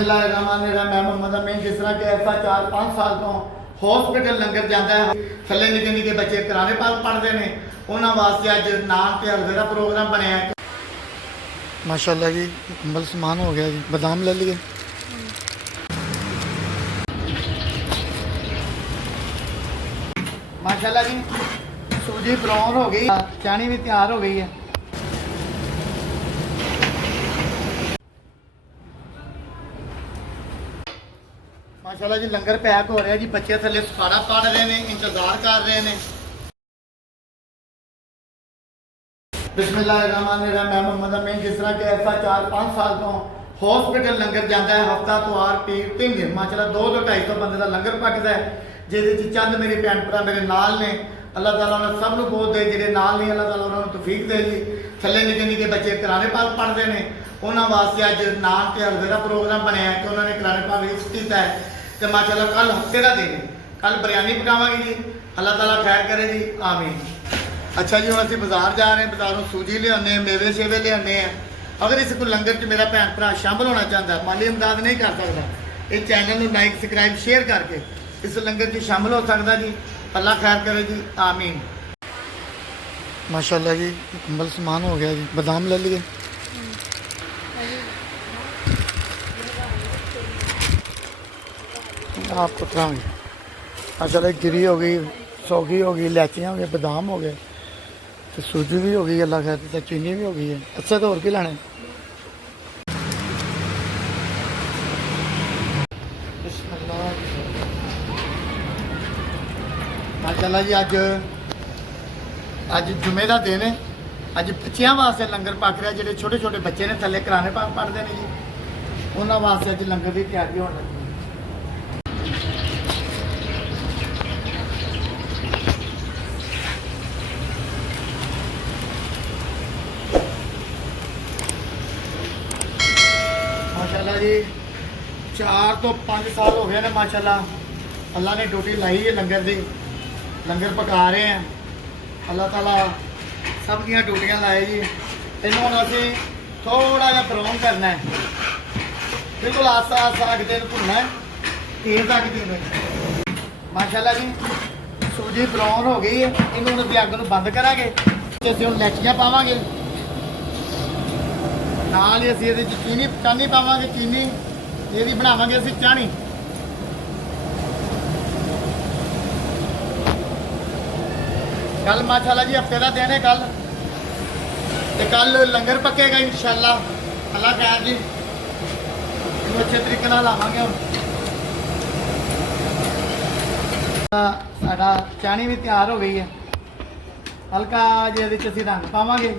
बिस्मिल्लाहिर्रहमानिर्रहीम। मैं मोहम्मद अमीन। जिस तरह के ऐसा 4-5 साल तो हॉस्पिटल लंगर जाता है, थले निके निके बच्चे कुरान पाक पढ़ते हैं, उन्होंने वास्ते अज नान ते हलवे का प्रोग्राम बनया है। माशाल्लाह जी, कंबल समान हो गया जी, बादाम ले लिए। माशाल्लाह जी, सूजी ब्राउन हो गई, चानी भी तैयार हो गई है। माशाल्लाह जी, लंगर पैक हो रहा है जी। बच्चे थले सफारा पढ़ रहे हैं, इंतजार कर रहे हैं। बिस्मिल्लाहिर्रहमानिर्रहीम। मैं मोहम्मद अमीन। जिस तरह के ऐसा 4-5 साल तो हॉस्पिटल लंगर जाता है, हफ्ता तवार पीर 3 दिन माशाल्लाह 200-250 बंदे का लंगर पकता है, जिहदे चंद मेरे भैन भरा मेरे नाल ने। अल्लाह ताला उन्हें सब नूं बहुत दे, जिहड़े नाल नहीं अल्लाह ताला उन्होंने तौफीक दे जी। थले निके निके बच्चे कुरान पाक पढ़ते हैं, उन्होंने वास्ते अज नान ते हलवे का प्रोग्राम बनया कि उन्होंने कुरान पाक रिलीज किया है। तो माशाल्लाह कल हफ्ते का दिन है, कल बिरयानी पकावांगे जी। अल्लाह ताला खैर करे जी, आमीन। अच्छा जी, हम असीं बाजार जा रहे हैं, बाजारों सूजी लियाने, मेवे शेवे लियाने हैं। अगर इस कोई लंगर च मेरा भैन भरा शामिल होना चाहता है, माली इमदाद नहीं कर सकता, इस चैनल को लाइक सबसक्राइब शेयर करके इस लंगर च शामिल हो सकता जी। अल्लाह खैर करे जी, आमीन। माशाल्लाह जी, कंबल समान हो गया जी, बादाम ले लिए। आपको खिलाऊंगी। माशाल्लाह गिरी हो गई, सौगी हो गई, इलायचियाँ हो गई, बादाम हो गए, तो सूजी भी हो गई, अल्लाह खैर तो चीनी भी हो गई है। अच्छा, तो और की लाने। माशाल्लाह जी, अज जुमे का दिन है। अज बच्चों वास्ते लंगर पक रहा, जोड़े छोटे छोटे बच्चे ने थले कुरान पाक पढ़ते हैं जी, उन्होंने वास्ते अज लंगर की तैयारी होने लगी। माशाल्लाह जी, 4 तो 5 साल हो गए ने माशाल्लाह। अल्लाह ने ड्यूटी लाई है लंगर की, लंगर पका रहे हैं। अल्लाह ताला सब दियां ड्यूटियां लाए जी। इन्हों हम असी थोड़ा जहा ब्राउन करना है, बिल्कुल आस्ता आस्ता अग तेल भुनना है, तेज अग देना। माशाल्लाह जी, सूजी ब्राउन हो गई है, इन्होंने भी अग बंद करांगे। असीं हुण इलायचियां पावांगे, नाल ही असीं इहदे च चीनी चानी पावांगे। चीनी ਇਹਦੀ ਬਣਾਵਾਂਗੇ ਅਸੀਂ ਚਾਣੀ। ਕੱਲ ਮਾਸ਼ਾਅੱਲਾ ਜੀ ਹਫਤੇ ਦਾ ਦਿਨ ਹੈ ਕੱਲ, ਤੇ ਕੱਲ ਲੰਗਰ ਪੱਕੇਗਾ ਇਨਸ਼ਾਅੱਲਾ। ਅੱਲਾ ਖੈਰ ਜੀ, ਇਹਨੂੰ ਅੱਛੇ ਤਰੀਕੇ ਨਾਲ ਲਾਵਾਂਗੇ। ਹੁਣ ਸਾਡਾ ਚਾਣੀ ਵੀ ਤਿਆਰ ਹੋ ਗਈ ਹੈ। ਹਲਕਾ ਜਿਹੇ ਇਹਦੇ 'ਚ ਅਸੀਂ ਰੰਗ ਪਾਵਾਂਗੇ।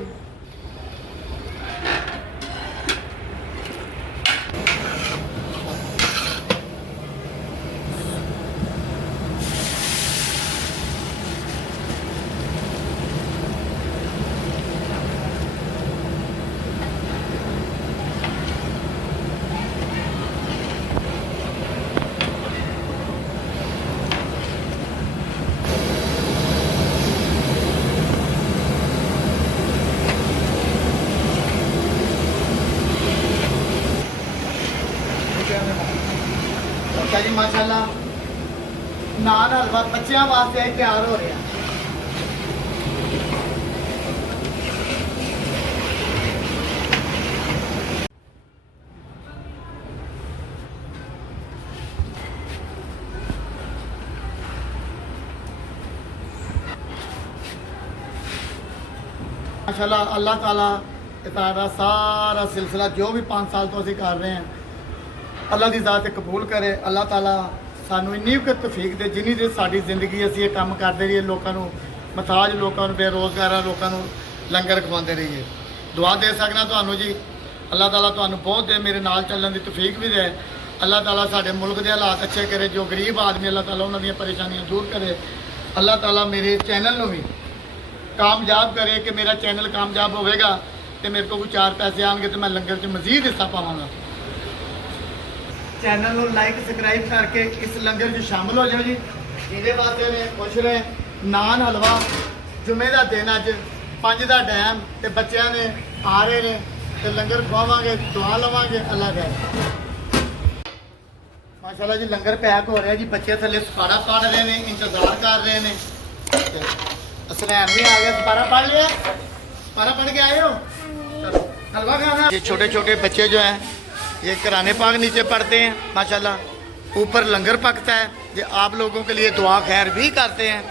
अच्छा जी, माशाल्लाह नान हलवा बच्चों वास्ते तैयार हो रहा। माशाल्लाह अल्लाह ताला इतारा सारा सिलसिला जो भी 5 साल तो असीं कर रहे हैं, अल्लाह की ज़ात कबूल करे। अल्लाह ताला सानू इन्नी कुछ तौफीक दे, जिन्नी देर साडी जिंदगी असीं ये काम करते रहिए, लोगों को मथाज, लोगों को बेरोज़गार, लोगों को लंगर खवाते रहिए। दुआ दे सकना तुहानू जी। अल्लाह ताला तुहानू बहुत दे, मेरे नाल चलने की तौफीक भी दे। अल्लाह ताला साडे मुल्क के हालात अच्छे करे, जो गरीब आदमी अल्लाह ताला उन्हां दीयां परेशानियां दूर करे। अल्लाह ताला मेरे चैनल को भी कामयाब करे कि मेरा चैनल कामयाब होगा तो मेरे को कोई 4 पैसे आएंगे तो मैं लंगर च मजीद हिस्सा पावांगा। चैनल को लाइक सबसक्राइब करके इस लंगर च शामिल हो जाओ जी। ये वास्ते ने खुश रहे। नान हलवा जुमे का दिन, अज 5 का टाइम, तो बच्चों ने आ रहे हैं, तो लंगर खवावांगे, दुआ लवांगे। अल्लाह खैर। ਮਾਸ਼ਾਅੱਲਾ ਜੀ ਲੰਗਰ ਪੈਕ ਹੋ ਰਿਹਾ ਜੀ। ਬੱਚੇ ਥੱਲੇ ਸਪਾਰਾ ਪੜ ਰਹੇ ਨੇ, ਇੰਤਜ਼ਾਰ ਕਰ ਰਹੇ ਨੇ। ਅਸਲੈਮ ਵੀ ਆ ਗਿਆ, ਸਪਾਰਾ पढ़ लिया? सपारा पढ़ के आए हो? चलो हलवा खाना। ये छोटे छोटे बच्चे जो हैं ये कुरान पाक नीचे पढ़ते हैं माशाल्लाह। ऊपर लंगर पकता है। ये आप लोगों के लिए दुआ खैर भी करते हैं।